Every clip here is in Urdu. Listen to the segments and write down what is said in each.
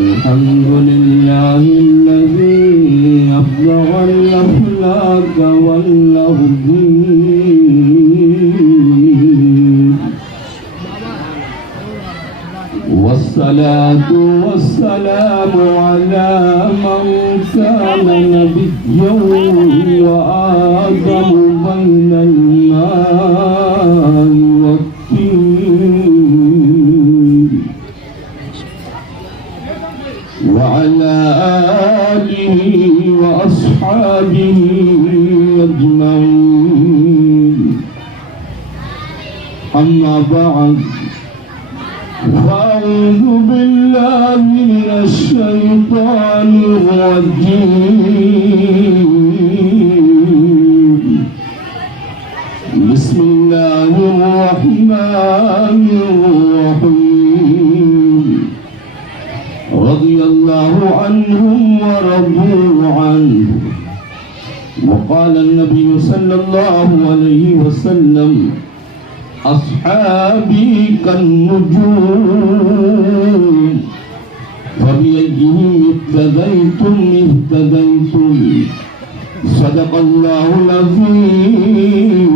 الحمد لله الذي أبلغ الأفلاك والأرضين، والصلاة والسلام على من كان نبيا وآدم بين الماء والطين، وعلى آله وأصحابه أجمعين. أما بعد، فأعوذ بالله من الشيطان الرجيم. بسم الله الرحمن الرحيم. رضي الله عنهم ورضوا عنه. وقال النبي صلى الله عليه وسلم: أصحابي كالنجوم، فبأيهم اهتديتم اهتديتم. صدق الله العظيم،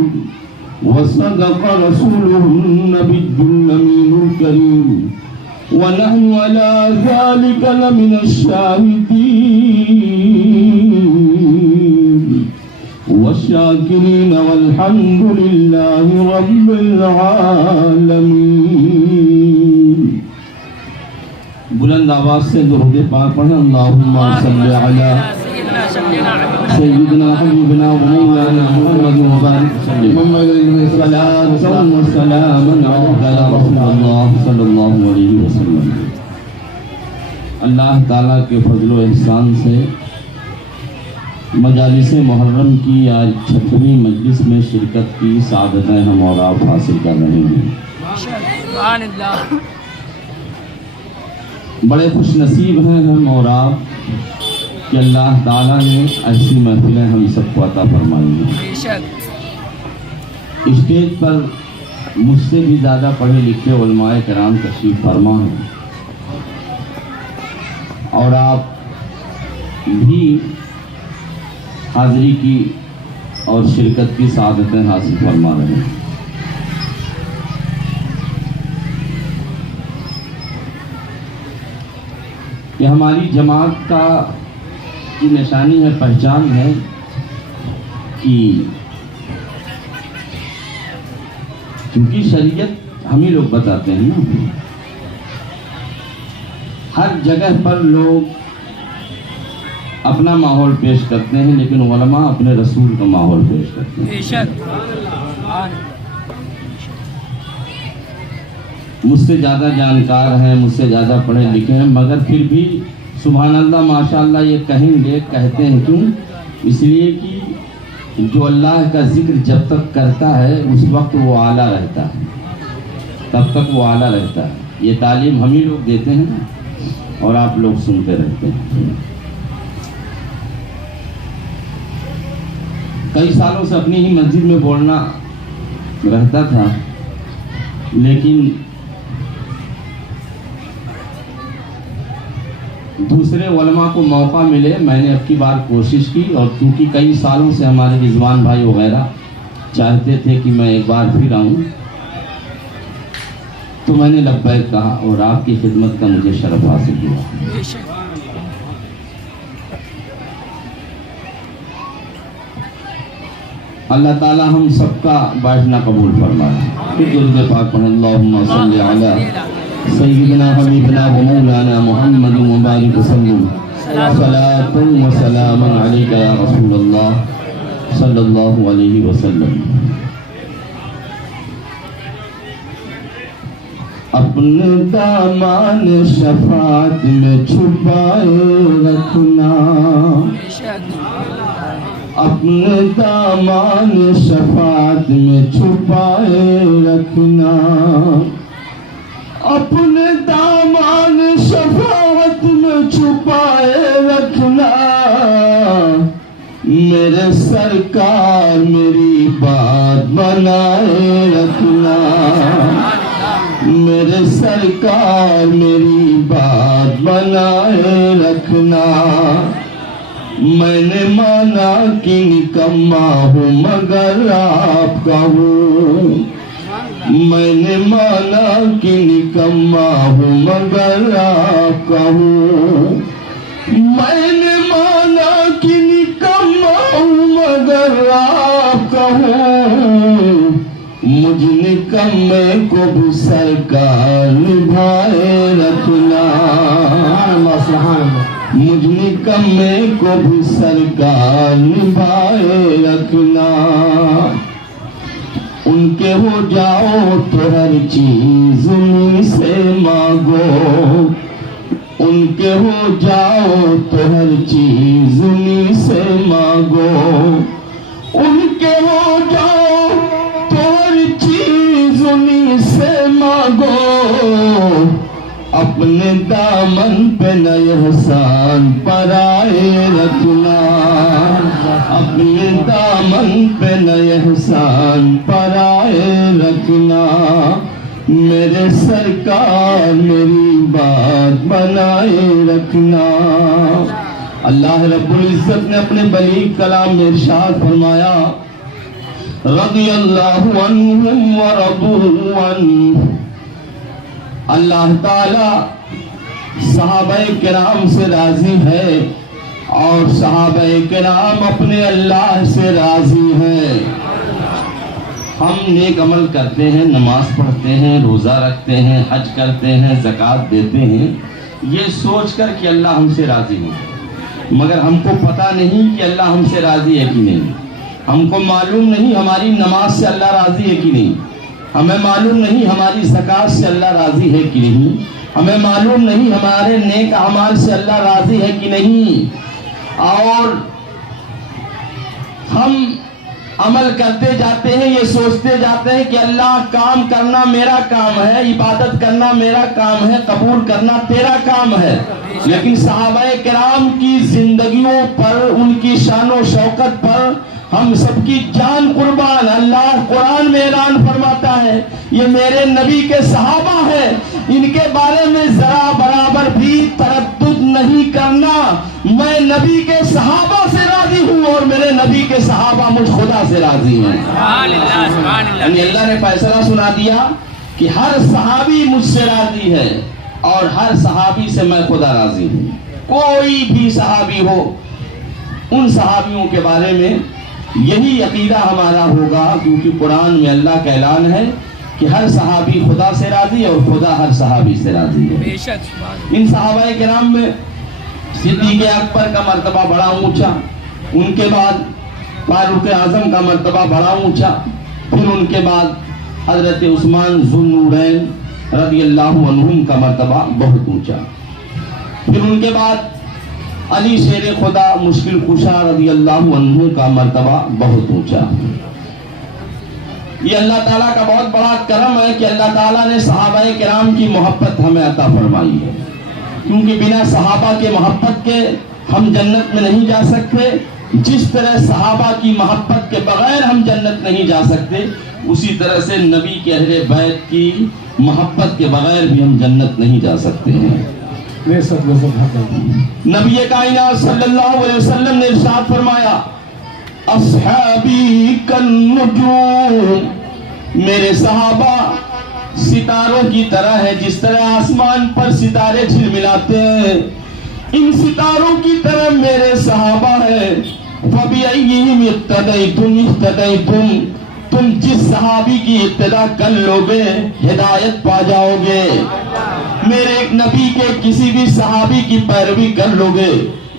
وصدق رسوله النبي الأمين الكريم، ونحن على ذلك لمن الشاهدين والشاكرين، والحمد لله رب العالمين. بلند آواز سے درود پاک پڑھیں. اللہم صلی علی سیدنا حبیبنا و مولانا محمد وبارک وسلم. صلاۃ و سلام علی رسول اللہ صلی اللہ علیہ وسلم. اللہ تعالیٰ کے فضل و احسان سے مجالس محرم کی آج 6ویں مجلس میں شرکت کی سعادتیں ہم اور آپ حاصل کر رہے ہیں. بڑے خوش نصیب ہیں ہم اور آپ کہ اللہ تعالیٰ نے ایسی محفلیں ہم سب کو عطا فرمائی ہیں. اسٹیج پر مجھ سے بھی زیادہ پڑھے لکھے علماء کرام تشریف فرما ہیں، اور آپ بھی حاضری کی اور شرکت کی سعادتیں حاصل فرما رہے ہیں. یہ ہماری جماعت کی نشانی ہے، پہچان ہے کہ کیونکہ شریعت ہم ہی لوگ بتاتے ہیں نا. ہر جگہ پر لوگ اپنا ماحول پیش کرتے ہیں، لیکن علماء اپنے رسول کا ماحول پیش کرتے ہیں. مجھ سے زیادہ جانکار ہیں، مجھ سے زیادہ پڑھے لکھے ہیں، مگر پھر بھی سبحان اللہ ماشاء اللہ یہ کہیں گے. کہتے ہیں کیوں؟ اس لیے کہ جو اللہ کا ذکر جب تک کرتا ہے اس وقت وہ اعلیٰ رہتا ہے، تب تک وہ اعلیٰ رہتا ہے. یہ تعلیم ہم ہی لوگ دیتے ہیں اور آپ لوگ سنتے رہتے ہیں. کئی سالوں سے اپنی ہی مسجد میں بولنا رہتا تھا، لیکن دوسرے علماء کو موقع ملے. میں نے اب کی بار کوشش کی، اور کیونکہ کئی سالوں سے ہمارے رضوان بھائی وغیرہ چاہتے تھے کہ میں ایک بار پھر آؤں، تو میں نے لبیک کہا، اور آپ کی خدمت کا مجھے شرف حاصل ہوا. اللہ تعالیٰ ہم سب کا بیٹھنا قبول فرمائے. درود پاک پڑھیں. اللہم صلی علی سیدنا حبیبنا و مولانا محمد مبارک وسلم. صلاۃ و سلام علیک یا رسول اللہ صلی اللہ علیہ وسلم. اپنے دامان شفاعت میں چھپائے رکھنا، اپنے دامان شفاعت میں چھپائے رکھنا، اپنے دامان شفاعت میں چھپائے رکھنا. میرے سرکار میری بات بنائے رکھنا، میرے سرکار میری بات بنائے رکھنا، میں نے مانا کہ نکما ہوں مگر آپ کا ہوں، میں نے مانا کہ نکما ہوں مگر آپ کا ہوں، میں نے مانا کہ نکما ہوں مگر آپ کا ہوں، مجھ نکمے کو بھی سرکار نبھائے رکھنا، مجھ نکمے کو بھی سرکار نبھائے رکھنا، ان کے ہو جاؤ تو ہر چیز ان سے مانگو، ان کے ہو جاؤ تو ہر چیز ان سے مانگو، ان کے ہو جاؤ تو ہر چیز ان سے مانگو، اپنے دامن پہ نہ احسان پرائے رکھنا، اپنے دامن پہ نہ احسان پرائے رکھنا، میرے سرکار میری بات بنائے رکھنا۔ اللہ رب العزت نے اپنے بلیغ کلام میں ارشاد فرمایا، رضی اللہ عنہم ورضوا عنہ، اللہ تعالی صحابہ کرام سے راضی ہے اور صحابہ کرام اپنے اللہ سے راضی ہیں۔ ہم نیک عمل کرتے ہیں، نماز پڑھتے ہیں، روزہ رکھتے ہیں، حج کرتے ہیں، زکوٰۃ دیتے ہیں، یہ سوچ کر کہ اللہ ہم سے راضی ہے، مگر ہم کو پتہ نہیں کہ اللہ ہم سے راضی ہے کہ نہیں، ہم کو معلوم نہیں ہماری نماز سے اللہ راضی ہے کہ نہیں، ہمیں معلوم نہیں ہماری زکوٰۃ سے اللہ راضی ہے کہ نہیں، ہمیں معلوم نہیں ہمارے نیک اعمال سے اللہ راضی ہے کہ نہیں، اور ہم عمل کرتے جاتے ہیں، یہ سوچتے جاتے ہیں کہ اللہ کام کرنا میرا کام ہے، عبادت کرنا میرا کام ہے، قبول کرنا تیرا کام ہے، لیکن صحابہ کرام کی زندگیوں پر، ان کی شان و شوکت پر ہم سب کی جان قربان۔ اللہ قرآن میں اعلان فرماتا ہے، یہ میرے نبی کے صحابہ ہیں، ان کے بارے میں ذرا برابر بھی تردد نہیں کرنا، میں نبی کے صحابہ سے راضی ہوں اور میرے نبی کے صحابہ مجھ خدا سے راضی ہیں۔ یعنی اللہ نے فیصلہ سنا دیا کہ ہر صحابی مجھ سے راضی ہے اور ہر صحابی سے میں خدا راضی ہوں۔ کوئی بھی صحابی ہو، ان صحابیوں کے بارے میں یہی عقیدہ ہمارا ہوگا، کیونکہ قرآن میں اللہ کا اعلان ہے کہ ہر صحابی خدا سے راضی ہے اور خدا ہر صحابی سے راضی ہے۔ ان صحابہ کرام میں صدیق اکبر کا مرتبہ بڑا اونچا، ان کے بعد فاروق اعظم کا مرتبہ بڑا اونچا، پھر ان کے بعد حضرت عثمان ذو النورین رضی اللہ عنہم کا مرتبہ بہت اونچا، پھر ان کے بعد علی شیر خدا مشکل کشا رضی اللہ عنہ کا مرتبہ بہت اونچا۔ یہ اللہ تعالیٰ کا بہت بڑا کرم ہے کہ اللہ تعالیٰ نے صحابہ کرام کی محبت ہمیں عطا فرمائی ہے، کیونکہ بنا صحابہ کے محبت کے ہم جنت میں نہیں جا سکتے، جس طرح صحابہ کی محبت کے بغیر ہم جنت نہیں جا سکتے، اسی طرح سے نبی کے اہل بیت کی محبت کے بغیر بھی ہم جنت نہیں جا سکتے ہیں۔ نبی کائنات صلی اللہ علیہ وسلم نے ارشاد فرمایا، اصحابی کالنجوم، میرے صحابہ ستاروں کی طرح ہے، جس طرح آسمان پر ستارے جھلملاتے ہیں، ان ستاروں کی طرح میرے صحابہ ہیں۔ فَبِأَيِّهِمْ اقْتَدَيْتُمْ اقْتَدَيْتُمْ، تم جس صحابی کی اقتدا کر لوگے ہدایت پا جاؤ گے، میرے ایک نبی کے کسی بھی صحابی کی پیروی کر لوگے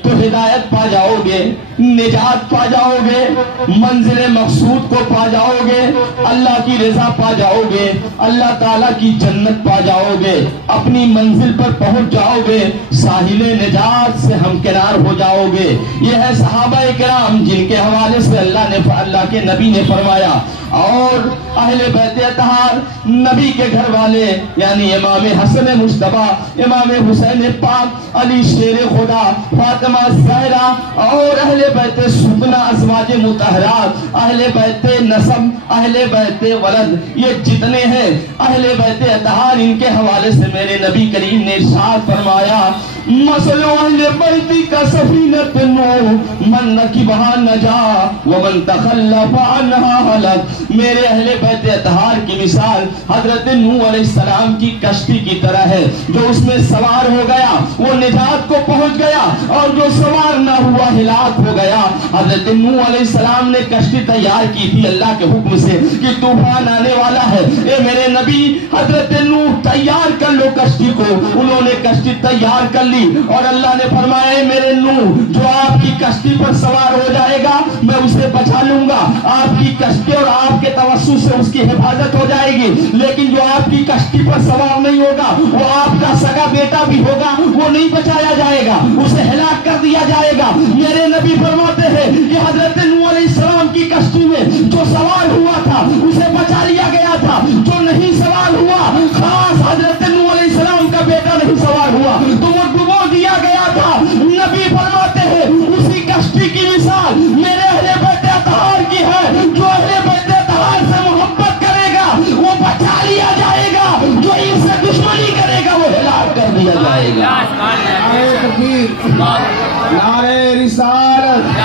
تو ہدایت پا جاؤ گے، نجات پا جاؤ گے، منزل مقصود کو پا جاؤ گے، اللہ کی رضا پا جاؤ گے، اللہ تعالیٰ کی جنت پا جاؤ گے، اپنی منزل پر پہنچ جاؤ گے، ساحل نجات سے ہمکنار ہو جاؤ گے۔ یہ ہے صحابہ کرام جن کے حوالے سے اللہ کے نبی نے فرمایا، اور اہل بیت اطہار نبی کے گھر والے یعنی امام حسن مجتبیٰ، امام حسین پاک، علی شیر خدا، فاطمہ زہرا اور اہل بیت سدنا ازواج مطہرات، اہل بیت نسب، اہل بیت ولد، یہ جتنے ہیں اہل بیت اطہار، ان کے حوالے سے میرے نبی کریم نے ارشاد فرمایا مثل اہل بیت کا سفینۃ نوح من رکبها نجا ومن تخلف عنها ہلک۔ میرے اہل بیت اطہار کی مثال حضرت نوح علیہ السلام کی کشتی کی طرح ہے، جو اس میں سوار ہو گیا وہ نجات کو پہنچ گیا، اور جو سوار نہ ہوا ہلاک ہو گیا۔ حضرت نوح علیہ السلام نے کشتی تیار کی تھی اللہ کے حکم سے کہ طوفان آنے والا ہے، اے میرے نبی حضرت نوح تیار کر لو کشتی کو۔ انہوں نے کشتی تیار کر لی، اور اللہ نے فرمایا اے میرے نوح جو آپ کی کشتی پر سوار ہو جائے گا میں اسے بچا لوں گا، آپ کی کشتی اور آپ کے توسط سے اس کی حفاظت ہو جائے گی، لیکن جو آپ کی کشتی پر سوار نہیں ہوگا وہ آپ کا سگا بیٹا بھی ہوگا، وہ نہیں بچایا جائے گا، اسے ہلاک کر دیا جائے گا۔ میرے نبی فرماتے ہیں کہ حضرت نوح علیہ السلام کی کشتی میں جو سوار ہوا تھا اسے بچا لیا گیا تھا، جو نہیں سوار ہوا خاص حضرت نوح علیہ السلام کا بیٹا نہیں سوار ہوا تو وہ ڈبو دیا گیا تھا۔ نبی فرماتے ہیں اسی کشتی کی مثال میرے اہل بیت اطہار کی ہے، جو اہل بیت اطہار سے محبت کرے گا وہ بچا لیا جائے گا، جو ان سے دشمنی کرے گا وہ ہلاک کر دیا جائے گا۔ نعرہ تکبیر، نعرہ رسالت،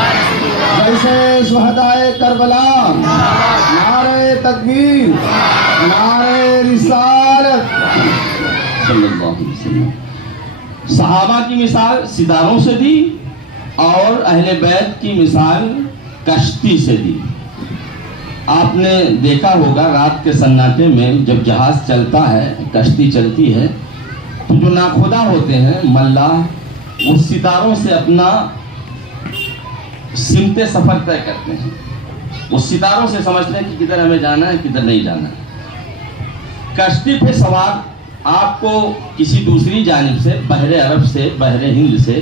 جیسے شہدائے کربلا، نعرہ تکبیر، نعرہ رسالت۔ صلی اللہ علیہ وسلم صحابہ کی مثال ستاروں سے دی اور اہل بیت کی مثال کشتی سے دی۔ آپ نے دیکھا ہوگا رات کے سناٹے میں جب جہاز چلتا ہے، کشتی چلتی ہے، تو جو ناخدا ہوتے ہیں ملاح وہ ستاروں سے اپنا سمت سفر طے کرتے ہیں، وہ ستاروں سے سمجھتے ہیں کہ کدھر ہمیں جانا ہے کدھر نہیں جانا ہے۔ کشتی پہ سوار آپ کو کسی دوسری جانب سے بحر عرب سے بحر ہند سے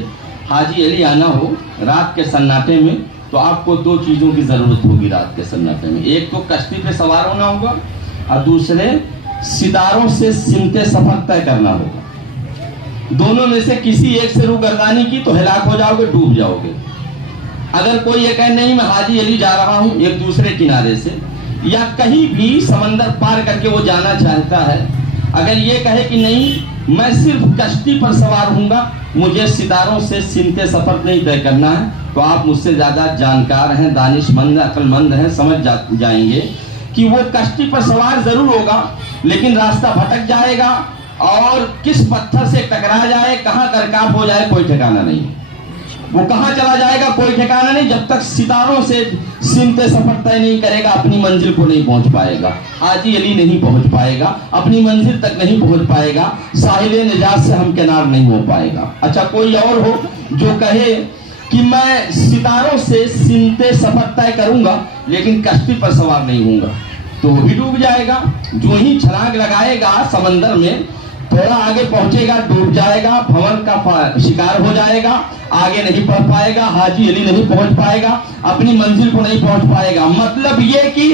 حاجی علی آنا ہو رات کے سناٹے میں تو آپ کو دو چیزوں کی ضرورت ہوگی رات کے سناٹے میں، ایک تو کشتی پہ سوار ہونا ہوگا اور دوسرے ستاروں سے سمت سفر طے کرنا ہوگا۔ دونوں میں سے کسی ایک سے روگردانی کی تو ہلاک ہو جاؤ گے، ڈوب جاؤ گے۔ اگر کوئی یہ کہے نہیں میں حاجی علی جا رہا ہوں ایک دوسرے کنارے سے، یا کہیں بھی سمندر پار کر کے وہ جانا چاہتا ہے، اگر یہ کہے کہ نہیں میں صرف کشتی پر سوار ہوں گا، مجھے ستاروں سے سمت سفر نہیں طے کرنا ہے، تو آپ مجھ سے زیادہ جانکار ہیں، دانش مند، عقل مند ہیں، سمجھ جائیں گے کہ وہ کشتی پر سوار ضرور ہوگا لیکن راستہ بھٹک جائے گا، اور کس پتھر سے ٹکرا جائے، کہاں کرکاپ ہو جائے کوئی ٹھکانہ نہیں، وہ کہاں چلا جائے گا کوئی ٹھکانہ نہیں۔ جب تک ستاروں سے سمت سفر طے نہیں کرے گا اپنی منزل کو نہیں پہنچ پائے گا، حاجی علی نہیں پہنچ پائے گا، اپنی منزل تک نہیں پہنچ پائے گا، ساحل نجات سے ہمکنار نہیں ہو پائے گا۔ اچھا کوئی اور ہو جو کہے کہ میں ستاروں سے سمت سفر طے کروں گا لیکن کشتی پر سوار نہیں ہوں گا، تو وہ بھی ڈوب جائے گا۔ جو ہی چھلانگ لگائے گا سمندر میں تھوڑا آگے پہنچے گا ڈوب جائے گا، بھنور کا شکار ہو جائے گا، آگے نہیں پڑھ پائے گا، حاجی علی نہیں پہنچ پائے گا، اپنی منزل کو نہیں پہنچ پائے گا۔ مطلب یہ کہ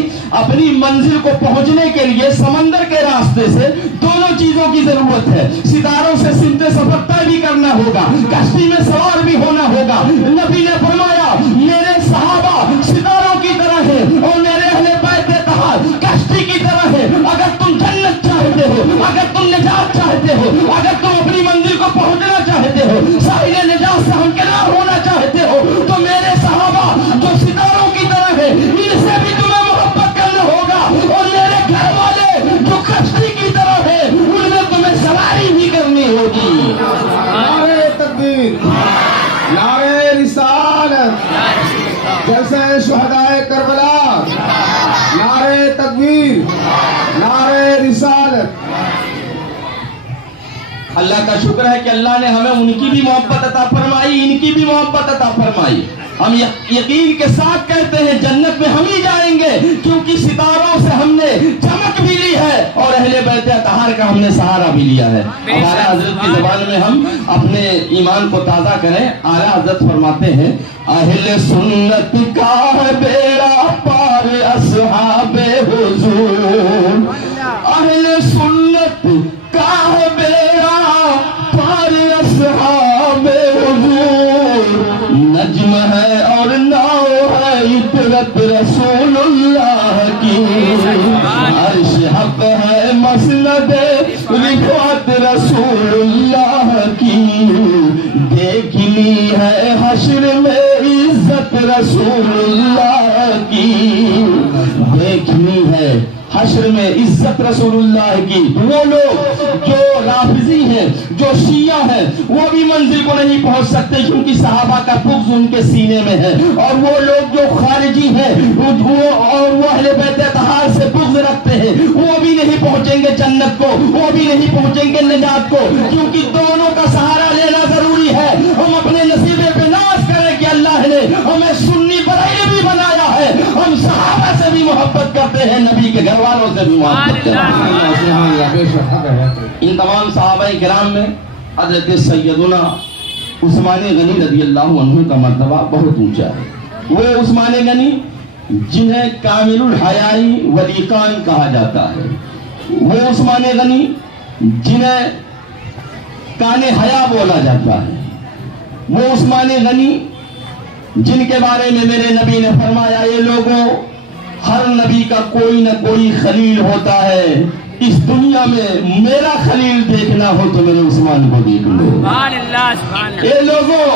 اپنی منزل کو پہنچنے کے لیے سمندر کے راستے سے دونوں چیزوں کی ضرورت ہے، ستاروں سے سمت سفر طے بھی کرنا ہوگا، کشتی میں سوار بھی ہونا ہوگا۔ نبی نے فرمایا میرے صحابہ ستاروں کی طرح ہے اور میرے اہل بیت اطہار کشتی کی طرح ہے۔ اگر تم جنت چاہتے ہو، اگر تم نجات چاہتے ہو، اگر تم اپنی منزل کو پہنچنا چاہتے ہو، ساحل نجات سے ہمکنار ہونا چاہتے ہو، تو میرے صحابہ جو ستاروں کی طرح ہے ان سے بھی تمہیں محبت کرنا ہوگا، اور میرے گھر والے جو کشتی کی طرح ہے ان میں تمہیں سواری بھی کرنی ہوگی۔ نعرہ تکبیر، نعرہ رسالت، جیسے شہدائے کربلا، نعرہ تکبیر، نعرہ رسالت۔ اللہ کا شکر ہے کہ اللہ نے ہمیں ان کی بھی محبت عطا فرمائی، ان کی بھی محبت عطا فرمائی۔ ہم یقین کے ساتھ کہتے ہیں جنت میں ہم ہی جائیں گے، کیونکہ ستاروں سے ہم نے چمک بھی لی ہے اور اہل بیت اطہار کا ہم نے سہارا بھی لیا ہے۔ اعلیٰ حضرت کی زبان میں ہم اپنے ایمان کو تازہ کریں۔ اعلیٰ حضرت فرماتے ہیں اہل سنت کا ہے بیڑا پار اصحاب حضور، اہل سنت کا ہے بیڑا پار اصحاب حضور، نجم ہے اور مسند رفعت رسول اللہ کی، دیکھنی ہے حشر میں عزت رسول اللہ کی، دیکھنی ہے حشر میں عزت رسول اللہ کی۔ وہ لوگ جو رافضی ہیں، جو شیعہ ہیں، وہ بھی منزل کو نہیں پہنچ سکتے کیونکہ صحابہ کا بغض ان کے سینے میں ہے، اور وہ لوگ جو خارجی ہیں اور وہ اہل بیت اطہار سے بغض رکھتے ہیں، وہ بھی نہیں پہنچیں گے جنت کو، وہ بھی نہیں پہنچیں گے نجات کو، کیونکہ دونوں کا سہارا لینا ضروری ہے۔ ہم اپنے نصیبے پہ ناز کریں کہ اللہ نے ہمیں سنی بریلوی بھی بنایا ہے، ہم صحابہ سے بھی محبت کرتے ہیں، نبی کے گھر والوں سے بھی محبت کرتے ہیں۔ ان تمام صحابہ کرام میں حضرت سیدنا عثمان غنی رضی اللہ عنہ کا مرتبہ بہت اونچا ہے۔ وہ عثمان غنی جنہیں کامل الحیائی ولیقان کہا جاتا ہے، وہ عثمان غنی جنہیں کان حیا بولا جاتا ہے، وہ عثمان غنی جن کے بارے میں میرے نبی نے فرمایا، یہ لوگوں ہر نبی کا کوئی نہ کوئی خلیل ہوتا ہے، اس دنیا میں میرا خلیل دیکھنا ہو تو میرے عثمان کو دیکھ لو۔ یہ لوگوں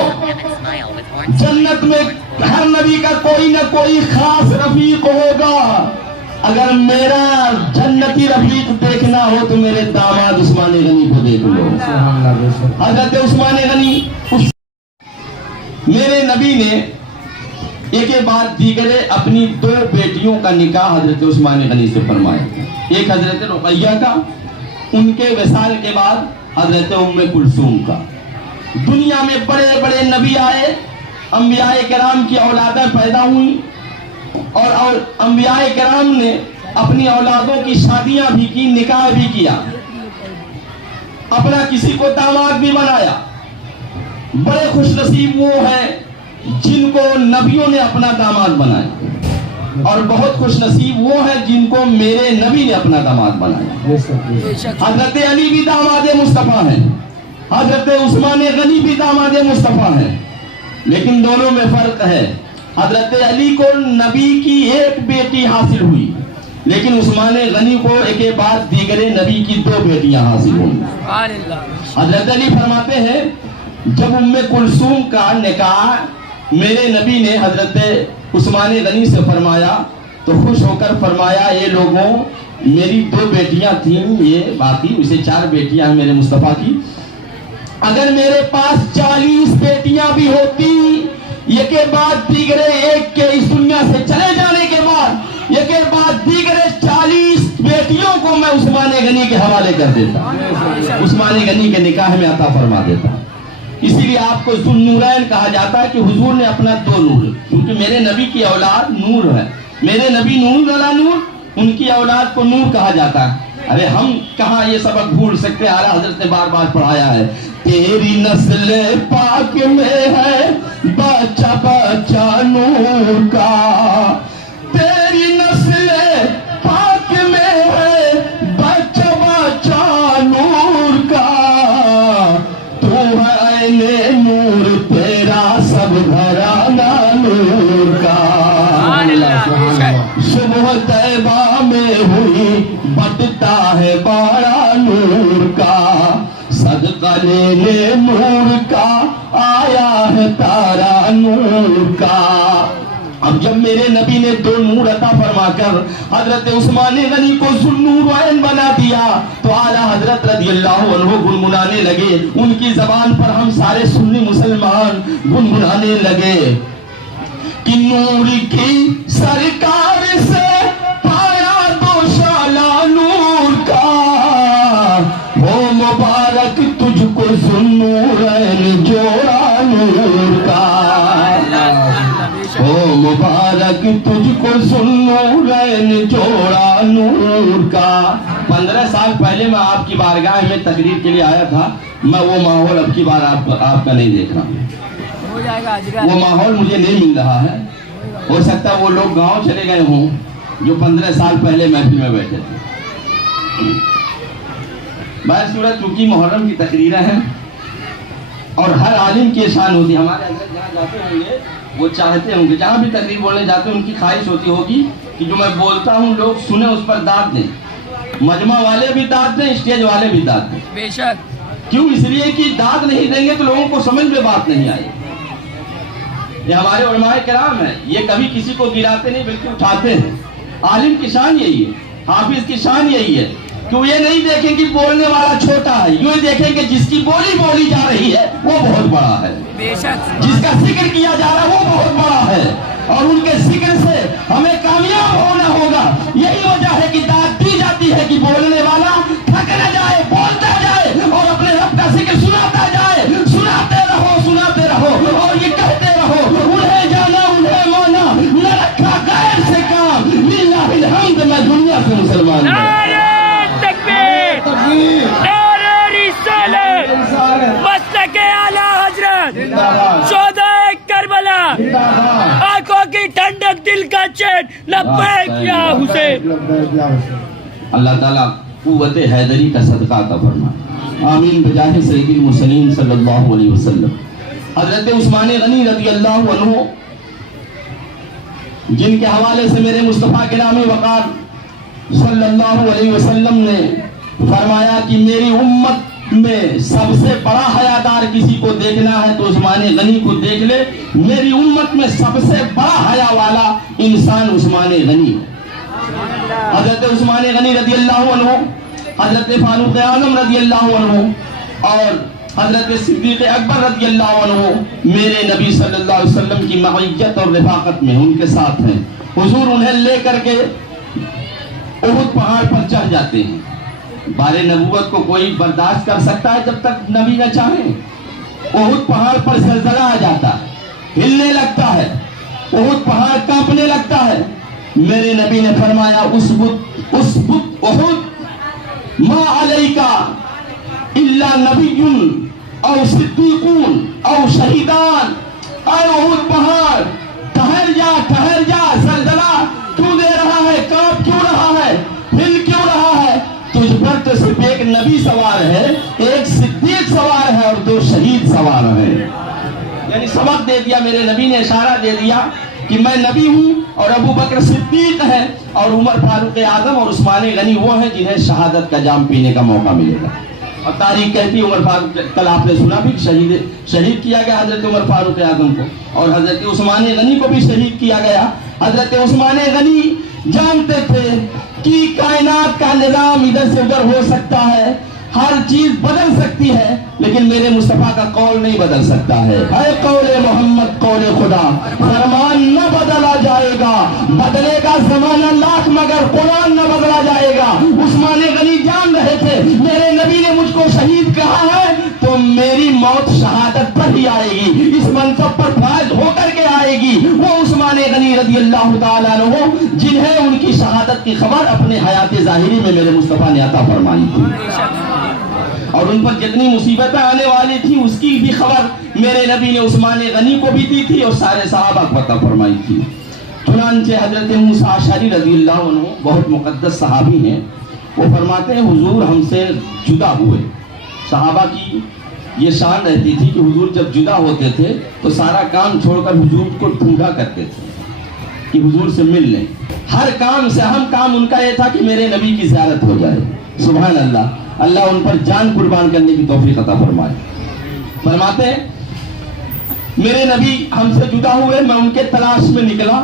جنت میں ہر نبی کا کوئی نہ کوئی خاص رفیق ہوگا، اگر میرا جنتی رفیق دیکھنا ہو تو میرے داماد عثمان غنی کو دیکھ لو۔ حضرت عثمان غنی میرے نبی نے ایک کے بعد دیگرے اپنی 2 بیٹیوں کا نکاح حضرت عثمان غنی سے فرمایا، ایک حضرت رقیہ کا، ان کے وصال کے بعد حضرت ام کلثوم کا۔ دنیا میں بڑے بڑے نبی آئے، انبیاء کرام کی اولادیں پیدا ہوئیں، اور انبیاء کرام نے اپنی اولادوں کی شادیاں بھی کی، نکاح بھی کیا، اپنا کسی کو داماد بھی بنایا۔ بڑے خوش نصیب وہ ہیں جن کو نبیوں نے اپنا داماد بنایا، اور بہت خوش نصیب وہ ہیں جن کو میرے نبی نے اپنا داماد بنایا۔ حضرت علی بھی داماد مصطفیٰ ہیں، حضرت عثمان غنی بھی داماد مصطفیٰ ہیں، لیکن دونوں میں فرق ہے۔ حضرت علی کو نبی کی ایک بیٹی حاصل ہوئی، لیکن عثمان غنی کو ایک کے بعد دیگرے نبی کی 2 بیٹیاں حاصل ہوئی۔ حضرت علی فرماتے ہیں، جب ام کلثوم کا نکاح میرے نبی نے حضرت عثمان غنی سے فرمایا تو خوش ہو کر فرمایا، یہ لوگوں میری 2 بیٹیاں تھیں، یہ باقی اسے 4 بیٹیاں ہیں میرے مصطفیٰ کی، اگر میرے پاس 40 بیٹیاں بھی ہوتی، یہ کے بعد دیگرے ایک کے اس دنیا سے چلے جانے کے بعد یہ کے بعد دیگرے 40 بیٹیوں کو میں عثمان غنی کے حوالے کر دیتا، عثمان غنی کے نکاح میں عطا فرما دیتا۔ اسی لیے آپ کو ذوالنورین کہا جاتا ہے کہ حضور نے اپنا 2 نور، کیونکہ میرے نبی کی اولاد نور ہے، میرے نبی نور علی نور، ان کی اولاد کو نور کہا جاتا ہے۔ ارے ہم کہاں یہ سبق بھول سکتے ہیں، اعلیٰ حضرت نے بار بار پڑھایا ہے، تیری نسل پاک میں ہے بچہ بچہ نور کا، تیری نسل پاک میں ہے بچہ بچہ نور کا، تو ہے نور تیرا سب گھرانہ نور کا، صبح طیبہ میں ہوئی بٹتا ہے بارہ نور کا، صدقہ لینے نور کا آیا ہے تارا نور کا۔ اب جب میرے نبی نے 2 نور عطا فرما کر حضرت عثمان غنی کو ذوالنورین بنا دیا تو اعلیٰ حضرت رضی اللہ عنہ گنگنانے لگے، ان کی زبان پر ہم سارے سنی مسلمان گنگنانے لگے کہ نور کی سرکار سے پایا 2 شالہ نور کا، وہ مبارک تجھ کو ذوالنورین جوڑا نور کا، وہ مبارک تجھ کو ذوالنورین جوڑا نور کا۔ 15 سال پہلے میں آپ کی بارگاہ میں تقریر کے لیے آیا تھا، میں وہ ماحول اب کی بار آپ کا نہیں دیکھ رہا ہوں، وہ ماحول مجھے نہیں مل رہا ہے۔ ہو سکتا ہے وہ لوگ گاؤں چلے گئے ہوں جو 15 سال پہلے محفل میں بیٹھے تھے۔ بہرصورت چونکہ محرم کی تقریریں ہیں اور ہر عالم کی شان ہوتی ہے، ہمارے حضرت جہاں جاتے ہوں گے وہ چاہتے ہوں گے، جہاں بھی تقریر بولنے جاتے ہیں ان کی خواہش ہوتی ہوگی کہ جو میں بولتا ہوں لوگ سنیں، اس پر داد دیں۔ مجمع والے بھی داد دیں، اسٹیج والے بھی داد دیں. بے شک. کیوں؟ اس لیے کہ داد نہیں دیں گے تو لوگوں کو سمجھ میں بات نہیں آئے. یہ ہمارے علماء کرام ہیں، یہ کبھی کسی کو گراتے نہیں بلکہ اٹھاتے ہیں. عالم کی شان یہی ہے، حافظ کی شان یہی ہے کہ وہ یہ نہیں دیکھیں کہ بولنے والا چھوٹا ہے، یوں دیکھیں کہ جس کی بولی جا رہی ہے وہ بہت بڑا ہے، بے شک. جس کا ذکر کیا جا رہا ہے وہ بہت بڑا ہے، اور ان کے ذکر سے ہمیں کامیاب ہونا ہوگا. یہی وجہ ہے کہ داد دی جاتی ہے کہ بولنے والا تھک نہ جائے، بولتا جائے اور اپنے رب کا ذکر سناتا جائے. سناتے رہو اور یہ کہتے رہو، انہیں جانا انہیں مانا، نہ رکھا غیر سے کام، للہ الحمد میں دنیا سے مسلمان ہوں. نعرہ تکبیر، تکبیر، نعرہ رسالت، مسلک اعلی حضرت، شہداء کربلا، آنکھوں کی ٹھنڈک، دل کا چین، لبیک یا حسین. اللہ تعالیٰ قوت حیدری کا صدقہ عطا فرمائے. آمین بجاہ سید المرسلین صلی اللہ علیہ وسلم. حضرت عثمان غنی رضی اللہ عنہ، جن کے حوالے سے میرے مصطفیٰ گرامی وقار صلی اللہ علیہ وسلم نے فرمایا کہ میری امت میں سب سے بڑا حیادار کسی کو دیکھنا ہے تو عثمان غنی کو دیکھ لے. میری امت میں سب سے بڑا حیا والا انسان عثمان غنی ہے. حضرت عثمان غنی رضی اللہ عنہ، حضرت فاروق اعظم رضی اللہ عنہ اور حضرت صدیق اکبر رضی اللہ عنہ میرے نبی صلی اللہ علیہ وسلم کی معیت اور رفاقت میں ان کے ساتھ ہیں. حضور انہیں لے کر کے احد پہاڑ پر چڑھ جاتے ہیں. بار نبوت کو کوئی برداشت کر سکتا ہے جب تک نبی نہ چاہیں؟ احد پہاڑ پر زلزلہ آ جاتا ہے، ہلنے لگتا ہے، احد پہاڑ کانپنے لگتا ہے. میرے نبی نے فرمایا اسبت احد ما علیکا الا نبی او صدیقون او شہیدان. اے احد پہاڑ ٹھہر جا، زلزلہ کیوں دے رہا ہے، کانپ کیوں رہا ہے، ہل کیوں رہا ہے؟ تجھ پر تو صرف ایک نبی سوار ہے، ایک صدیق سوار ہے اور 2 شہید سوار ہیں. یعنی سبق دے دیا میرے نبی نے، اشارہ دے دیا کہ میں نبی ہوں اور ابو بکر صدیق ہے اور عمر فاروق اعظم اور عثمان غنی وہ ہیں جنہیں شہادت کا جام پینے کا موقع ملے گا. اور تاریخ کہتی ہے عمر فاروق، کل آپ نے سنا بھی شہید کیا گیا حضرت عمر فاروق اعظم کو، اور حضرت عثمان غنی کو بھی شہید کیا گیا. حضرت عثمان غنی جانتے تھے کہ کائنات کا نظام ادھر سے ادھر ہو سکتا ہے، ہر چیز بدل سکتی ہے، لیکن میرے مصطفیٰ کا قول نہیں بدل سکتا ہے. اے قول محمد قول خدا، فرمان نہ بدلا جائے گا، بدلے گا زمانہ لاکھ مگر قرآن نہ بدلا جائے گا. عثمان غنی جان رہے تھے میرے نبی نے مجھ کو شہید کہا ہے تو میری موت شہادت پر ہی آئے گی، اس منصب پر فائز ہو کر کے آئے گی. وہ عثمان غنی رضی اللہ تعالیٰ عنہ جنہیں ان کی شہادت کی خبر اپنے حیات ظاہری میں میرے مصطفیٰ نے عطا فرمائی تھی، اور ان پر جتنی مصیبتیں آنے والی تھی اس کی بھی خبر میرے نبی نے عثمان غنی کو بھی دی تھی اور سارے صحابہ کو عطا فرمائی تھی. چنانچہ حضرت موسیٰ اشعری رضی اللہ عنہ بہت مقدس صحابی ہیں، وہ فرماتے ہیں حضور ہم سے جدا ہوئے. صحابہ کی یہ شان رہتی تھی کہ حضور جب جدا ہوتے تھے تو سارا کام چھوڑ کر حضور کو ڈھونڈا کرتے تھے کہ حضور سے مل لیں. ہر کام سے اہم کام ان کا یہ تھا کہ میرے نبی کی زیارت ہو جائے. سبحان اللہ، اللہ ان پر جان قربان کرنے کی توفیق عطا فرمائے. فرماتے ہیں میرے نبی ہم سے جدا ہوئے، میں ان کے تلاش میں نکلا،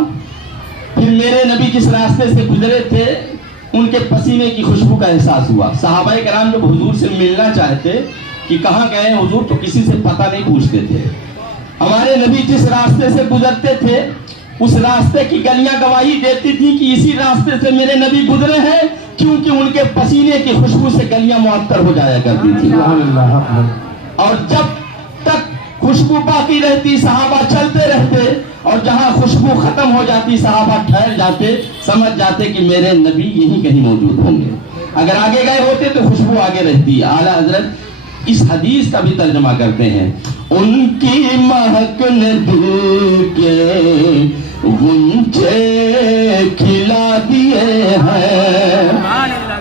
پھر میرے نبی جس راستے سے گزرے تھے ان کے پسینے کی خوشبو کا احساس ہوا. صحابہ کرام جب حضور سے ملنا چاہتے کہ کہاں گئے حضور تو کسی سے پتہ نہیں پوچھتے تھے. ہمارے نبی جس راستے سے گزرتے تھے اس راستے کی گلیاں گواہی دیتی تھی کہ اسی راستے سے میرے نبی گزرے ہیں، کیونکہ ان کے پسینے کی خوشبو سے گلیاں معطر ہو جایا کرتی تھی. اور جب تک خوشبو باقی رہتی صحابہ چلتے رہتے، اور جہاں خوشبو ختم ہو جاتی صحابہ ٹھہر جاتے، سمجھ جاتے کہ میرے نبی یہیں کہیں موجود ہوں گے. اگر آگے گئے ہوتے تو خوشبو آگے رہتی. اعلیٰ حضرت اس حدیث کا بھی ترجمہ کرتے ہیں، ان کی مہک نے دل کے غنچے کھلا دیے ہیں،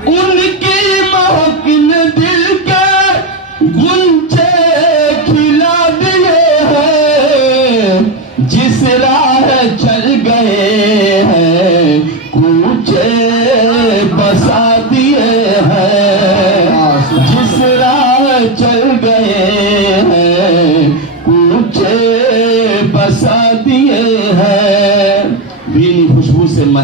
ان کی مہک نے دل کے غنچے کھلا دیے ہیں، جس راہ چل گئے ہیں کوچے بسا دیے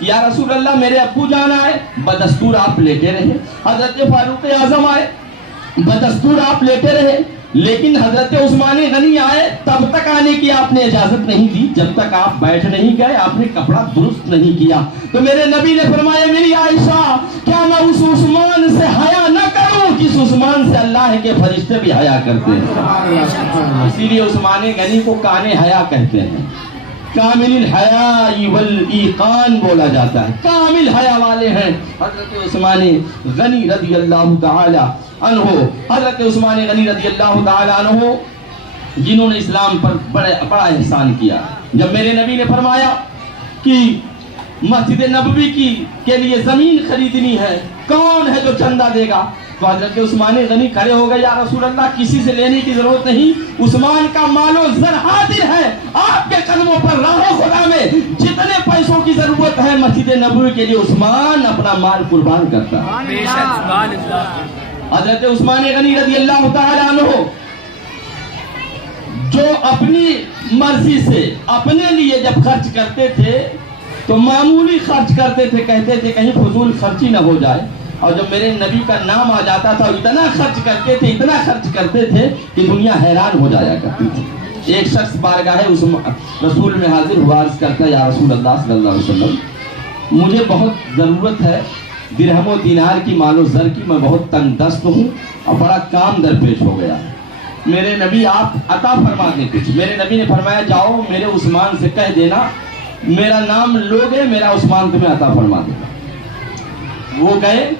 یا رسول اللہ میرے ابو جان آئے، بدستور آپ لیٹے رہے، حضرت فاروق اعظم آئے، بدستور آپ لیٹے رہے، لیکن حضرت عثمان غنی آئے تب تک آنے کی آپ نے اجازت نہیں دی جب تک آپ بیٹھ نہیں گئے، آپ نے کپڑا درست نہیں کیا۔ تو میرے نبی نے فرمایا میری عائشہ کیا میں اس عثمان سے حیا نہ کروں جس عثمان سے اللہ کے فرشتے بھی حیا کرتے ہیں؟ اسی لیے عثمان غنی کو کان حیا کہتے ہیں، کامل الحیاء والایقان بولا جاتا ہے، کامل حیا والے ہیں حضرت عثمان غنی رضی اللہ تعالی عنہ۔ حضرت عثمان غنی رضی اللہ تعالی عنہ جنہوں نے اسلام پر بڑا احسان کیا۔ جب میرے نبی نے فرمایا کہ مسجد نبوی کے لیے زمین خریدنی ہے، کون ہے جو چندہ دے گا؟ تو حضرت عثمان غنی کھڑے ہو گئے، یا رسول اللہ کسی سے لینے کی ضرورت نہیں، عثمان کا مال و زر حاضر ہے، آپ کے قدموں پر راہ خدا میں جتنے پیسوں کی ضرورت ہے مسجد نبوی کے لیے عثمان اپنا مال قربان کرتا ہے۔ حضرت عثمان غنی رضی اللہ تعالی عنہ جو اپنی مرضی سے اپنے لیے جب خرچ کرتے تھے تو معمولی خرچ کرتے تھے، کہتے تھے کہیں فضول خرچی نہ ہو جائے، اور جب میرے نبی کا نام آ جاتا تھا اتنا خرچ کرتے تھے، اتنا خرچ کرتے تھے کہ دنیا حیران ہو جایا کرتی تھی۔ ایک شخص بارگاہ رسول میں حاضر ہوا، عرض کرتا ہے یا رسول اللہ صلی اللہ علیہ وسلم مجھے بہت ضرورت ہے درہم و دینار کی، مال و زر کی، میں بہت تنگ دست ہوں اور بڑا کام درپیش ہو گیا، میرے نبی آپ عطا فرما دیں کچھ۔ میرے نبی نے فرمایا جاؤ میرے عثمان سے کہہ دینا میرا نام لوگے میرا عثمان تمہیں عطا فرما دے گا۔ وہ گئے،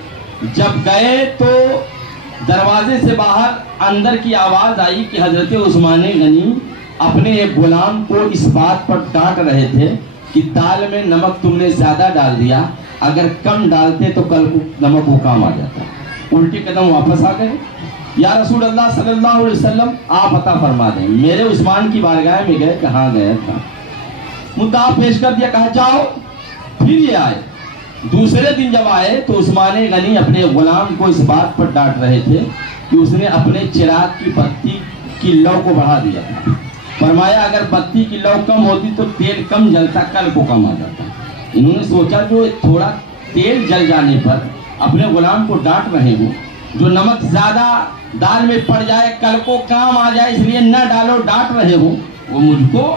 جب گئے تو دروازے سے باہر اندر کی آواز آئی کہ حضرت عثمان غنی اپنے ایک غلام کو اس بات پر ڈانٹ رہے تھے کہ دال میں نمک تم نے زیادہ ڈال دیا، اگر کم ڈالتے تو کل کو نمک وہ کام آ جاتا۔ الٹی قدم واپس آ گئے، یا رسول اللہ صلی اللہ علیہ وسلم آپ عطا فرما دیں۔ میرے عثمان کی بارگاہ میں گئے، کہاں گیا تھا، مدعا پیش کر دیا، کہا جاؤ۔ پھر یہ آئے، دوسرے دن جب آئے تو عثمان غنی اپنے غلام کو اس بات پر ڈانٹ رہے تھے کہ اس نے اپنے چراغ کی بتی کی لو کو بڑھا دیا، فرمایا اگر بتی کی لو کم ہوتی تو تیل کم جلتا، کل کو کم آ جاتا۔ انہوں نے سوچا جو تھوڑا تیل جل جانے پر اپنے غلام کو ڈانٹ رہے ہوں، جو نمک زیادہ دال میں پڑ جائے کل کو کام آ جائے اس لیے نہ ڈالو ڈانٹ رہے ہوں، وہ مجھ کو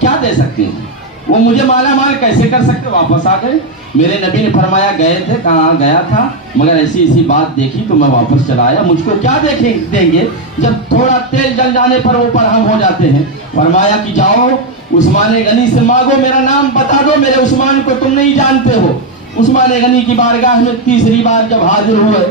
کیا دے سکتے ہیں، وہ مجھے مالا مال کیسے کر سکتے؟ واپس آ گئے۔ میرے نبی نے فرمایا گئے تھے، کہاں گیا تھا، مگر ایسی ایسی بات دیکھی تو میں واپس چلا آیا، مجھ کو کیا دیں گے جب تھوڑا تیل جل جانے پر وہ برہم ہو جاتے ہیں۔ فرمایا کہ جاؤ عثمان غنی سے مانگو، میرا نام بتا دو، میرے عثمان کو تم نہیں جانتے ہو۔ عثمان غنی کی بارگاہ میں تیسری بار جب حاضر ہوئے،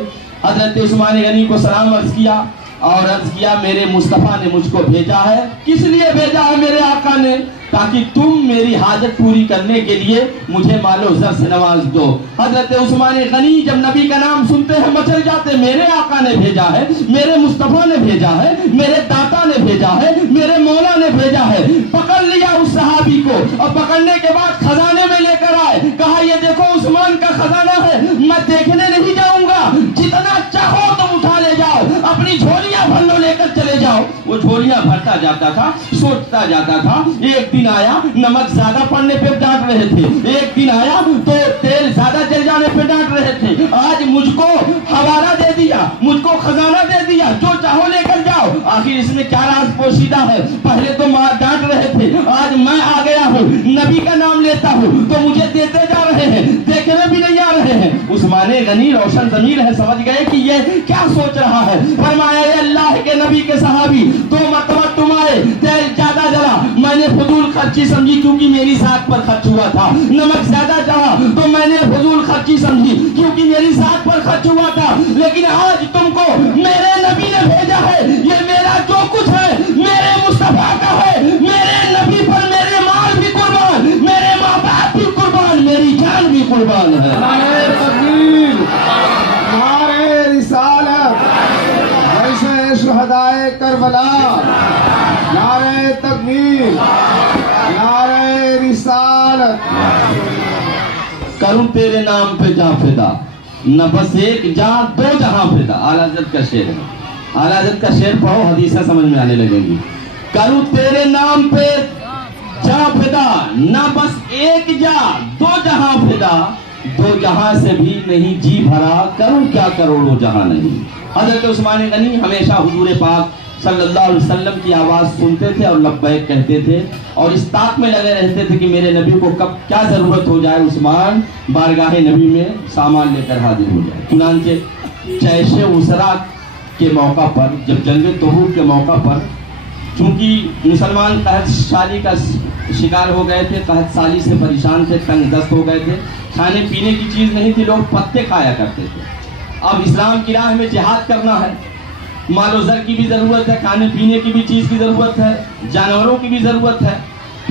حضرت عثمان غنی کو سلام عرض کیا اور عرض کیا میرے مصطفیٰ نے مجھ کو بھیجا ہے۔ کس لیے بھیجا ہے میرے آقا نے؟ تاکہ تم میری حاجت پوری کرنے کے لیے مجھے مال و زر سے نواز دو۔ حضرت عثمان غنی جب نبی کا نام سنتے ہیں مچل جاتے، میرے آقا نے بھیجا ہے، میرے مصطفیٰ نے بھیجا ہے، میرے داتا نے بھیجا ہے، میرے مولا نے بھیجا ہے۔ پکڑ لیا اس صحابی کو اور پکڑنے کے بعد خزانے میں لے کر آئے، کہا یہ دیکھو عثمان کا خزانہ ہے، میں دیکھنے نہیں جاؤں گا، جتنا چاہو تم اٹھا لے جاؤ، اپنی جھولیاں بھر لو، لے کر چلے جاؤ۔ وہ جھولیاں بھرتا جاتا تھا، سوچتا جاتا تھا۔ ایک دن آیا نمک زیادہ پڑنے پہ ڈانٹ رہے تھے، ایک دن آیا تو تیل زیادہ جل جانے پہ ڈانٹ رہے تھے، آج مجھ کو حوالہ دے دیا، مجھ کو خزانہ دے دیا، جو چاہو لے کر جاؤ۔ آخر اس میں کیا راز پوشیدہ ہے؟ پہلے تو ڈانٹ رہے تھے، آج میں آ گیا ہوں، نبی کا نام لیتا ہوں تو مجھے دیتے جا رہے ہیں، دیکھنے بھی نہیں آ رہے ہیں۔ عثمان غنی روشن ضمیر ہے، سمجھ گئے کہ یہ کیا سوچ رہا ہے۔ فرمایا اے اللہ کے نبی کے صحابی، 2 مرتبہ تم آئے، تیل زیادہ جلا، میں نے فضول خرچی سمجھی کیونکہ میری ذات پر خرچ ہوا تھا، نمک زیادہ چڑھا تو میں نے فضول خرچی سمجھی کیونکہ میری ذات پر خرچ ہوا تھا، لیکن آج تم کو میرے نبی نے بھیجا ہے، یہ میرا جو کچھ ہے میرے مصطفیٰ کا ہے، میرے نبی پر میرے مال بھی قربان، میرے ماں باپ بھی قربان، میری جان بھی قربان ہے۔ نعرہ تکبیر، نعرہ رسالت، جیسے شہدائے کربلا، نعرہ تکبیر، نعرہ رسالت۔ کروں تیرے نام پہ جاں فدا، نہ بس ایک جاں 2 جہاں فدا۔ اعلیٰ حضرت کا شعر ہے، اعلیٰ حضرت کا شعر پڑھو، حدیثیں سمجھ میں آنے لگیں گی۔ کروں تیرے نام پہ جا فدا نہ بس ایک جا دو جہاں فدا، دو جہاں سے بھی نہیں جی بھرا، کروں کیا کروڑوں جہاں نہیں۔ حضرت عثمان غنی ہمیشہ حضور پاک صلی اللہ علیہ وسلم کی آواز سنتے تھے اور لبیک کہتے تھے، اور اس طاق میں لگے رہتے تھے کہ میرے نبی کو کب کیا ضرورت ہو جائے عثمان بارگاہ نبی میں سامان لے کر حاضر ہو جائے۔ چنانچہ جیش اسرا کے موقع پر، جب جنگ تبوک کے موقع پر، چونکہ مسلمان قحط سالی کا شکار ہو گئے تھے، قحط سالی سے پریشان تھے، تنگ دست ہو گئے تھے، کھانے پینے کی چیز نہیں تھی، لوگ پتے کھایا کرتے تھے۔ اب اسلام کی راہ میں جہاد کرنا ہے، مال و زر کی بھی ضرورت ہے، کھانے پینے کی بھی چیز کی ضرورت ہے، جانوروں کی بھی ضرورت ہے،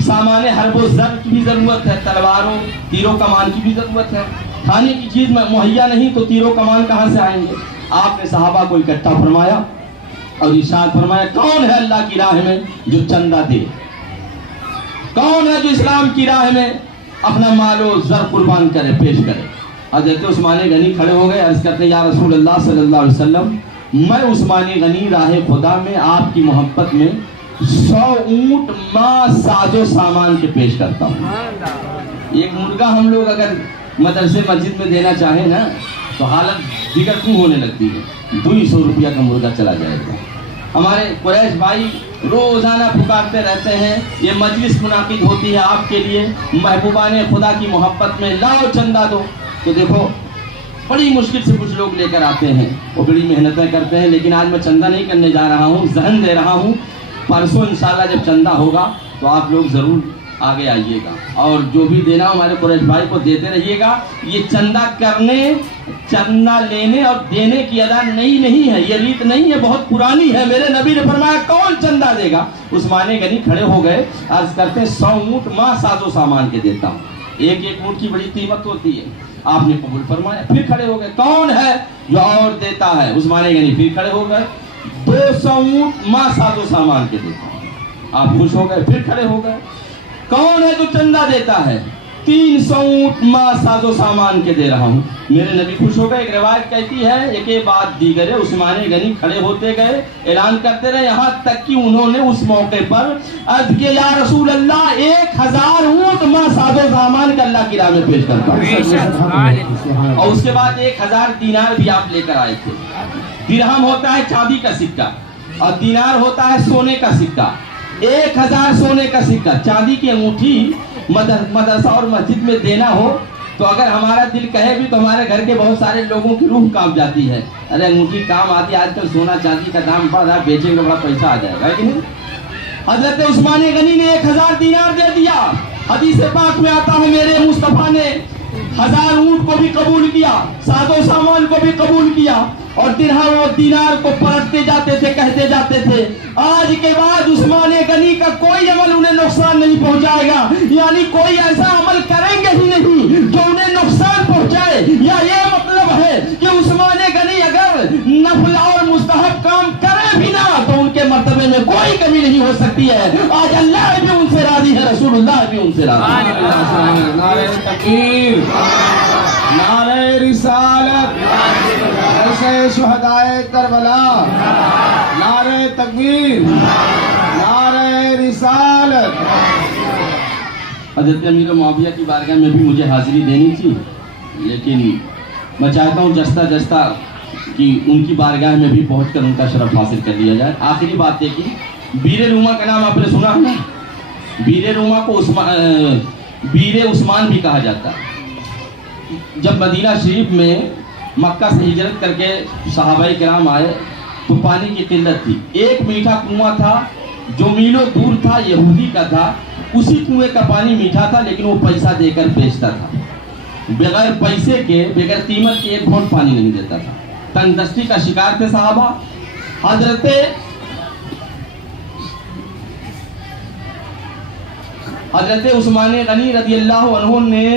سامان حرب و زر کی بھی ضرورت ہے، تلواروں تیر و کمان کی بھی ضرورت ہے۔ کھانے کی چیز مہیا نہیں تو تیر و کمان کہاں سے آئیں گے؟ آپ نے صحابہ کو اکٹھا فرمایا اور ارشاد فرمایا، کون ہے اللہ کی راہ میں جو چندہ دے؟ کون ہے جو اسلام کی راہ میں اپنا مال و زر قربان کرے، پیش کرے؟ حضرت عثمان غنی کھڑے ہو گئے، عرض کرتے ہیں یا رسول اللہ صلی اللہ علیہ وسلم، میں عثمان غنی راہ خدا میں آپ کی محبت میں 100 اونٹ ماں ساز و سامان کے پیش کرتا ہوں۔ ایک مرغا ہم لوگ اگر مدرسے مسجد میں دینا چاہیں نا تو حالت دیگر کیوں ہونے لگتی ہے، 200 روپیہ کا مرغا چلا جائے گا۔ ہمارے قریش بھائی روزانہ پکارتے رہتے ہیں، یہ مجلس منعقد ہوتی ہے آپ کے لیے، محبوبان خدا کی محبت میں لاؤ چندہ دو، تو دیکھو بڑی مشکل سے کچھ لوگ لے کر آتے ہیں، وہ بڑی محنتیں کرتے ہیں، لیکن آج میں چندہ نہیں کرنے جا رہا ہوں، ذہن دے رہا ہوں، پرسوں انشاءاللہ جب چندہ ہوگا تو آپ لوگ ضرور آگے آئیے گا، اور جو بھی دینا ہمارے قریش بھائی کو دیتے رہیے گا۔ یہ چندہ کرنے، چندہ لینے اور دینے کی ادا نئی نہیں ہے، یہ ریت نہیں ہے، بہت پرانی ہے۔ میرے نبی نے فرمایا کون چندہ دے گا؟ عثمان غنی کھڑے ہو گئے، عرض کرتے 100 اونٹ ماں ساز و سامان کے دیتا ہوں، ایک ایک اونٹ کی بڑی قیمت ہوتی ہے۔ آپ نے قبول فرمایا، پھر کھڑے ہو گئے، کون ہے جو اور دیتا ہے؟ عثمان غنی پھر کھڑے ہو گئے، 200 اونٹ ماں ساز و سامان کے دیتا ہوں۔ آپ خوش ہو گئے، پھر کھڑے ہو گئے، کون ہے جو چندہ دیتا ہے؟ 300 اونٹ ماں ساز و سامان کے دے رہا ہوں۔ میرے نبی خوش ہو گئے۔ ایک روایت کہتی ہے ایک بات دیگر ہے، عثمان غنی کھڑے ہوتے گئے، اعلان کرتے رہے، یہاں تک کہ انہوں نے اس موقع پر عرض کیا یا رسول اللہ 1000 اونٹ ماں ساز و سامان کا اللہ کی راہ میں پیش کرتا ہوں۔ اور اس کے بعد 1000 دینار بھی آپ لے کر آئے تھے۔ درہم ہوتا ہے چاندی کا سکہ اور دینار ہوتا ہے سونے کا سکہ۔ 1000 سونے کا سکہ، چاندی کی انگوٹھی مدرسہ اور مسجد میں دینا ہو تو اگر ہمارا دل کہے بھی تو ہمارے گھر کے بہت سارے لوگوں کی روح کانپ جاتی ہے، ارے انگوٹھی کام آتی ہے، آج کل سونا چاندی کا دام بڑھ رہا ہے، بیچیں گے بڑا پیسہ آ جائے گا، لیکن حضرت عثمان غنی نے 1000 دینار دے دیا۔ حدیث پاک میں آتا ہے میرے مصطفیٰ نے 1000 اونٹ کو بھی قبول کیا، ساز و سامان کو بھی قبول کیا، اور درہم اور دینار کو پلٹتے جاتے تھے، کہتے جاتے تھے آج کے بعد عثمان غنی کا کوئی عمل انہیں نقصان نہیں پہنچائے گا، یعنی کوئی ایسا عمل کریں گے ہی نہیں جو انہیں نقصان پہنچائے۔ یا یہ مطلب ہے کہ عثمان غنی اگر نفل اور مستحب کام کرے بھی نہ تو ان کے مرتبے میں کوئی کمی نہیں ہو سکتی ہے۔ آج اللہ بھی ان سے راضی ہے، رسول اللہ بھی ان سے راضی ہے۔ نعرہ تکبیر، نعرہ رسالت، ایسے شہدائے کربلا، نعرہ تکبیر، نعرہ رسالت۔ حضرت امیر معاویہ کی بارگاہ میں بھی مجھے حاضری دینی تھی، لیکن میں چاہتا ہوں جستا جستا کہ ان کی بارگاہ میں بھی پہنچ کر ان کا شرف حاصل کر لیا جائے۔ آخری بات ہے کہ بیر روما کا نام آپ نے سنا ہے نا؟ بیر روما کو بیر عثمان بھی کہا جاتا ہے۔ جب مدینہ شریف میں مکہ سے ہجرت کر کے صحابہ کرام آئے تو پانی کی قلت تھی، ایک میٹھا کنواں تھا جو میلوں دور تھا، یہودی کا تھا، اسی کنویں کا پانی میٹھا تھا لیکن وہ پیسہ دے کر بیچتا تھا، بغیر پیسے کے، بغیر قیمت کے ایک گھونٹ پانی نہیں دیتا تھا۔ تنگ دستی کا شکار تھے صحابہ۔ حضرت عثمان غنی رضی اللہ عنہ نے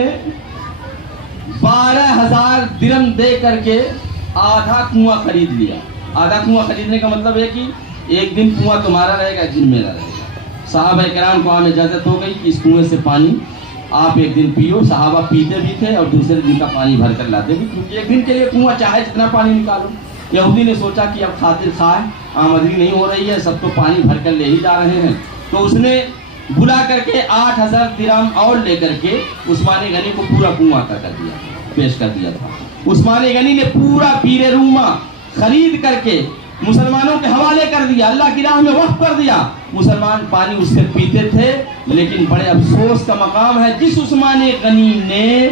12,000 درہم دے کر کے آدھا کنواں خرید لیا۔ آدھا کنواں خریدنے کا مطلب ہے کہ ایک دن کنواں تمہارا رہے گا، ایک دن میرا رہے گا۔ صحابہ کرام کو اجازت ہو گئی کہ اس کنویں سے پانی آپ ایک دن پیو۔ صحابہ پیتے بھی تھے اور دوسرے دن کا پانی بھر کر لاتے بھی، کیونکہ ایک دن کے لیے کنواں چاہے جتنا پانی نکالو۔ یہودی نے سوچا کہ اب خاطر خواہ آمدنی نہیں ہو رہی ہے، سب تو پانی بھر کر لے ہی جا رہے ہیں، تو اس نے بلا کر کے 8,000 درہم اور لے کر کے عثمان غنی کو پورا کنواں کر دیا، پیش کر دیا تھا۔ عثمان غنی نے پورا پیر روما خرید کر کے مسلمانوں کے حوالے کر دیا، اللہ کی راہ میں وقف کر دیا۔ مسلمان پانی اس سے پیتے تھے، لیکن بڑے افسوس کا مقام ہے، جس عثمان غنی نے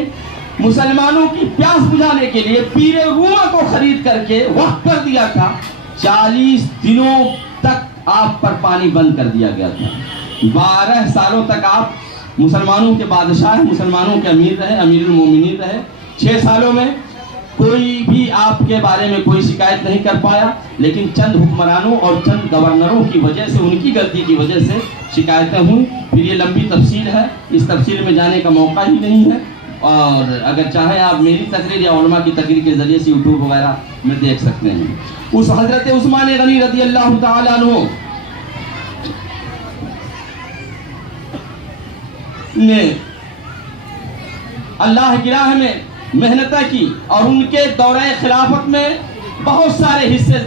مسلمانوں کی پیاس بجھانے کے لیے پیر روما کو خرید کر کے وقف کر دیا تھا، 40 دنوں تک آپ پر پانی بند کر دیا گیا تھا۔ 12 سالوں تک آپ مسلمانوں کے بادشاہ، مسلمانوں کے امیر رہے، امیر المومنین رہے۔ 6 سالوں میں کوئی بھی آپ کے بارے میں کوئی شکایت نہیں کر پایا، لیکن چند حکمرانوں اور چند گورنروں کی وجہ سے، ان کی غلطی کی وجہ سے شکایتیں ہوئیں۔ پھر یہ لمبی تفصیل ہے، اس تفصیل میں جانے کا موقع ہی نہیں ہے، اور اگر چاہیں آپ میری تقریر یا علماء کی تقریر کے ذریعے سے یوٹیوب وغیرہ میں دیکھ سکتے ہیں۔ اس حضرت عثمان غنی رضی اللہ تعالیٰ عنہ نے اللہ کی راہ میں محنتیں کی، اور ان کے دورہ خلافت میں بہت سارے حصے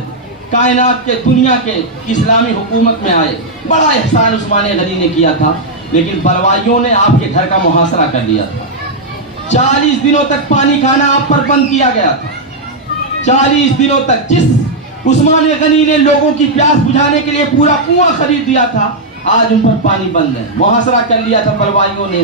کائنات کے، دنیا کے اسلامی حکومت میں آئے۔ بڑا احسان عثمان غنی نے کیا تھا، لیکن بلوائیوں نے آپ کے گھر کا محاصرہ کر لیا تھا۔ 40 دنوں تک پانی کھانا آپ پر بند کیا گیا تھا۔ 40 دنوں تک جس عثمان غنی نے لوگوں کی پیاس بجھانے کے لیے پورا کنواں خرید دیا تھا، آج ان پر پانی بند ہے، محاصرہ کر لیا تھا بلوائیوں نے۔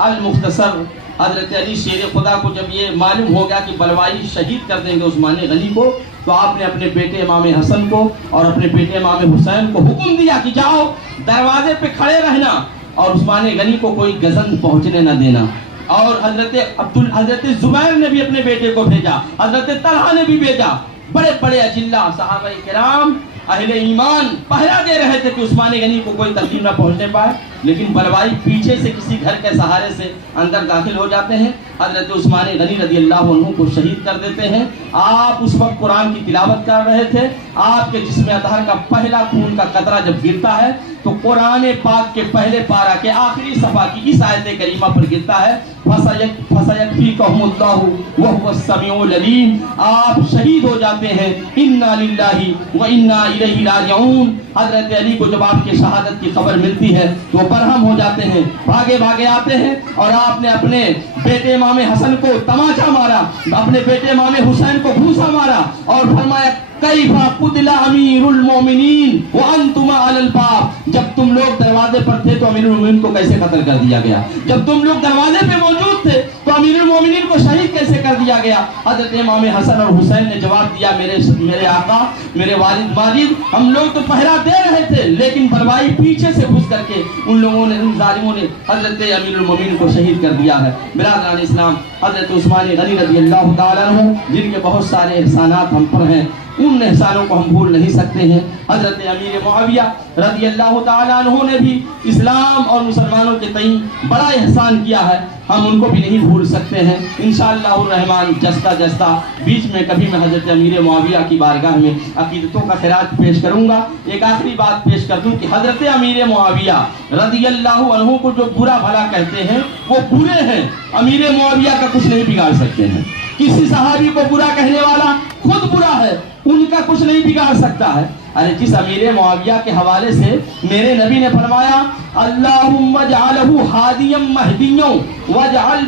المختصر حضرت علی شیر خدا کو جب یہ معلوم ہو گیا کہ بلوائی شہید کر دیں گے عثمان غنی کو، تو آپ نے اپنے بیٹے امام حسن کو اور اپنے بیٹے امام حسین کو حکم دیا کہ جاؤ دروازے پہ کھڑے رہنا اور عثمان غنی کو کوئی گزن پہنچنے نہ دینا۔ اور حضرت زبیر نے بھی اپنے بیٹے کو بھیجا، حضرت طلحہ نے بھی بھیجا۔ بڑے بڑے اجلہ صحابہ کرام اہل ایمان پہرا دے رہے تھے کہ عثمان غنی کو کوئی تکلیف نہ پہنچنے پائے، لیکن بلوائی پیچھے سے کسی گھر کے سہارے سے اندر داخل ہو جاتے ہیں، حضرت عثمان غنی رضی اللہ عنہ کو شہید کر دیتے ہیں۔ آپ اس وقت قرآن کی تلاوت کر رہے تھے، آپ کے جسم اطہر کا پہلا خون کا قطرہ جب گرتا ہے تو قرآن پاک کے پہلے پارہ کے آخری صفحہ کی اس آیت کریمہ پر گرتا ہے، فَسَيَكْفِيكَهُمُ اللَّهُ وَهُوَ السَّمِيعُ الْعَلِيمُ۔ آپ شہید ہو جاتے ہیں، اِنَّا لِلَّهِ وَإِنَّا إِلَيْهِ رَاجِعُونَ۔ حضرت علی کو جب آپ کی شہادت کی خبر ملتی ہے تو برہم ہو جاتے ہیں، بھاگے بھاگے آتے ہیں، اور آپ نے اپنے بیٹے امام حسن کو تماچا مارا، اپنے بیٹے امام حسین کو گھوسا مارا، اور فرمایا کیفا قتل امیر المومنین وانتم علی الباب۔ جب تم لوگ دروازے پر تھے تو امیر المومنین کو کیسے قتل کر دیا گیا؟ جب تم لوگ دروازے پہ موجود تھے تو امیر المومنین کو شہید کیسے کر دیا گیا؟ حضرت امام حسن اور حسین نے جواب دیا، میرے آقا، میرے والد ماجد، ہم لوگ تو پہرا دے رہے تھے، لیکن بلوائی پیچھے سے گھس کر کے ان لوگوں نے، ان ظالموں نے حضرت امیر المومنین کو شہید کر دیا ہے۔ برادران اسلام، حضرت عثمان غنی رضی اللہ تعالیٰ عنہ جن کے بہت سارے احسانات ہم پر ہیں، ان احسانوں کو ہم بھول نہیں سکتے ہیں۔ حضرت امیر معاویہ رضی اللہ تعالیٰ عنہ نے بھی اسلام اور مسلمانوں کے تئیں بڑا احسان کیا ہے، ہم ان کو بھی نہیں بھول سکتے ہیں۔ انشاءاللہ الرحمن جستا جستا بیچ میں کبھی میں حضرت امیر معاویہ کی بارگاہ میں عقیدتوں کا خراج پیش کروں گا۔ ایک آخری بات پیش کر دوں کہ حضرت امیر معاویہ رضی اللہ عنہ کو جو برا بھلا کہتے ہیں وہ برے ہیں، امیر معاویہ کا کچھ نہیں بگاڑ سکتے ہیں۔ کسی صحابی کو برا کہنے والا خود برا ہے، ان کا کچھ نہیں بگاڑ سکتا ہے۔ ارے جس امیر معاویہ کے حوالے سے میرے نبی نے فرمایا، اللہم اجعلہ ہادیا مہدیا واجعل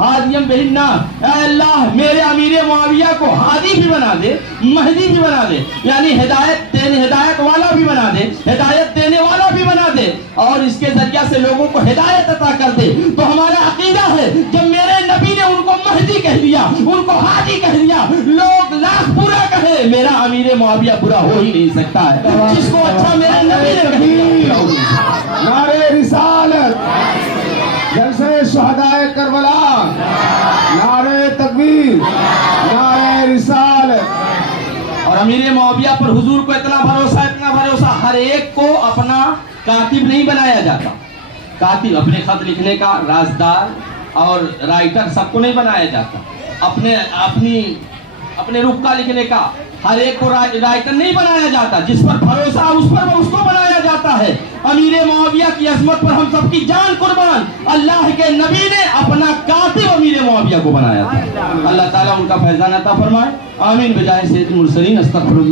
ہادیم بہنا، اے اللہ میرے امیر معاویہ کو ہادی بھی بنا دے، مہدی بھی بنا دے، یعنی ہدایت والا بھی بنا دے، ہدایت دینے والا بھی بنا دے، اور اس کے ذریعہ سے لوگوں کو ہدایت عطا کر دے۔ تو ہمارا عقیدہ ہے جب میرے نبی نے ان کو مہدی کہہ دیا، ان کو ہادی کہہ دیا، لوگ لاکھ برا کہے، میرا امیر معاویہ برا ہو ہی نہیں سکتا ہے، جس کو اچھا میرے نبی نے کہہ دیا۔ نعرہ رسالت، جلسہ شہدائے کربلا، نعرہ تکبیر، نعرہ رسالت۔ اور امیر معاویہ پر حضور کو اتنا بھروسہ، ہر ایک کو اپنا کاتب نہیں بنایا جاتا۔ کاتب اپنے خط لکھنے کا، رازدار اور رائٹر سب کو نہیں بنایا جاتا، اپنے رخ کا لکھنے کا ہر ایک کو رائٹر نہیں بنایا جاتا، جس پر بھروسہ اس پر اس کو بنایا جاتا ہے۔ امیر معاویہ کی عظمت پر ہم سب کی جان قربان، اللہ کے نبی نے اپنا کاتب امیر معاویہ کو بنایا تھا۔ اللہ تعالیٰ ان کا فیضان عطا فرمائے، آمین بجائے سید المرسلین، استغفر اللہ۔